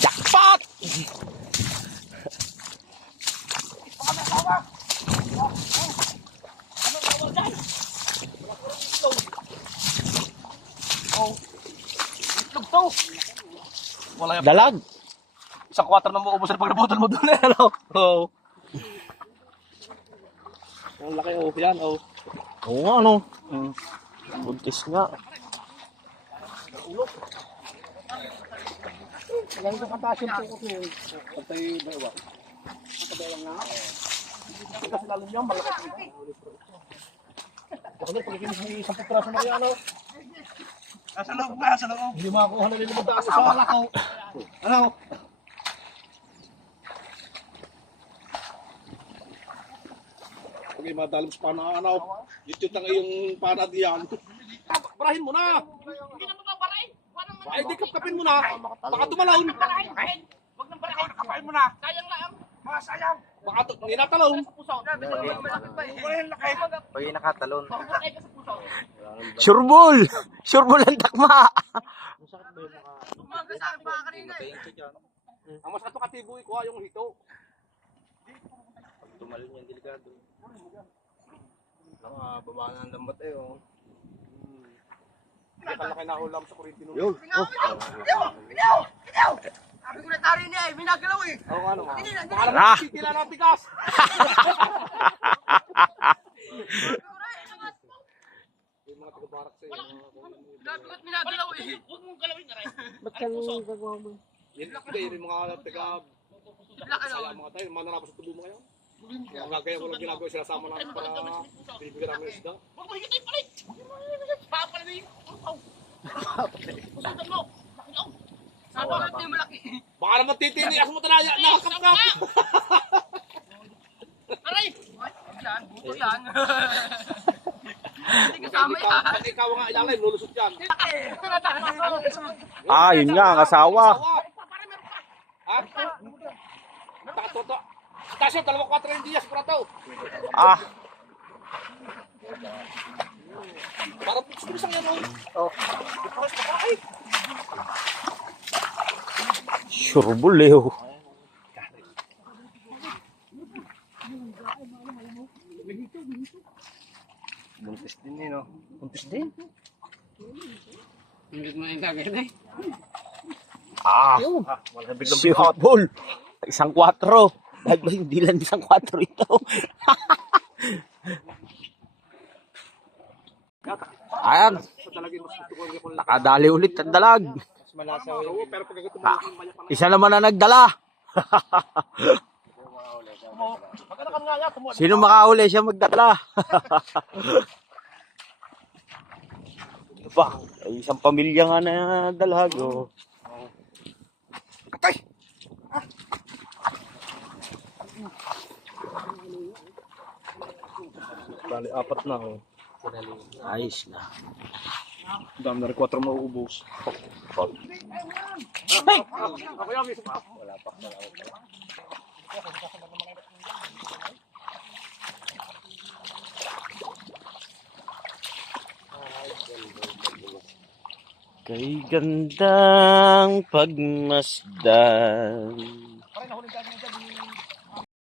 Jackpot! Wala yan. Dalag. Isang 4 na mo ubos na pagbutol mo doon. Ano? Oo. Ang laki oh. Yan oh. Oo nga, no? Buntis nga. Ilan ka kataas yung tukot mo? Patay dalawa. Patay lang na. Kasi lalo niya, malaki. Ako na, pagkikinis ni isang putras na Mariano. Sa loob ka, sa loob. Hindi makakuha na nila magdaan sa wala ko. Ano? Okay, madalim sa pananaw. YouTube ang iyong panad yan. Barahin mo na! Hindi na mababarain. Ay, di kapkapin mo na. Baka tumalon. Wag nang barain. Kapain mo na. Sayang lang. Sayang. Baka tinatalon. Sa puso. Malaki pa eh. Wala yung laki. Pag nakatalon. Mababarain ka sa puso. Sureball! Sureball ang takma! Umaga sa akin pa kanina eh. Ang mas katiboy ko yung hito. Tumalon yung delikado. Baba na ng lambat eh. Oh. Hindi ka laki nahulam sa Corintino. Yun. Sabi ko na tari niya eh. Minagalaw eh. Oo, ano nga. Baka Ah! naman titila ng tigas. Yung mga taga-barak sa'yo. Sabi ko at minagalaw eh. Huwag mong galawin na rin. Ba't ka nung gagawa mo? Yung mga taga-saya mga tayo. Mananapos sa tubo mo ngayon. Gagaya ko lang ginagawa sila sama namin para binibigyan namin ng isda. Huwag mo higit ay palit. Papala na yung pusaw. Pusaw mo. Laki lang. Sabi ko natin yung malaki. Baka naman titinias mo talaya. Nakakap-kap. Aray! Huwag yan. Buto yan. Hindi kasama yan. Pag ikaw nga ilalay, lulusot yan. Ah, yun nga, ang asawa. Ha? Takatoto. Tasyo, 2-4 días para to. Ah, Parang gusto yan oh. sureball eh. Oh. Buntis din eh, no? Buntis din. Hindi mo yung gagawin eh. Ah, sureball. Isang 4. Dahil ba hindi lang isang 4 ito? Ayan, nakadali ulit ang dalag. Oo, pero pag ito mo Isa naman na nagdala. magkanakan nga yan. Sino makahuli siya magdala? Ba, ay isang pamilya nga na dalag. Oh. Patay! Bali, 4 na oh. Ayos na. Dami na rin 4 mauubos. Hey! Ako yan, may supa. Wala pa. Kay gandang pagmasdan.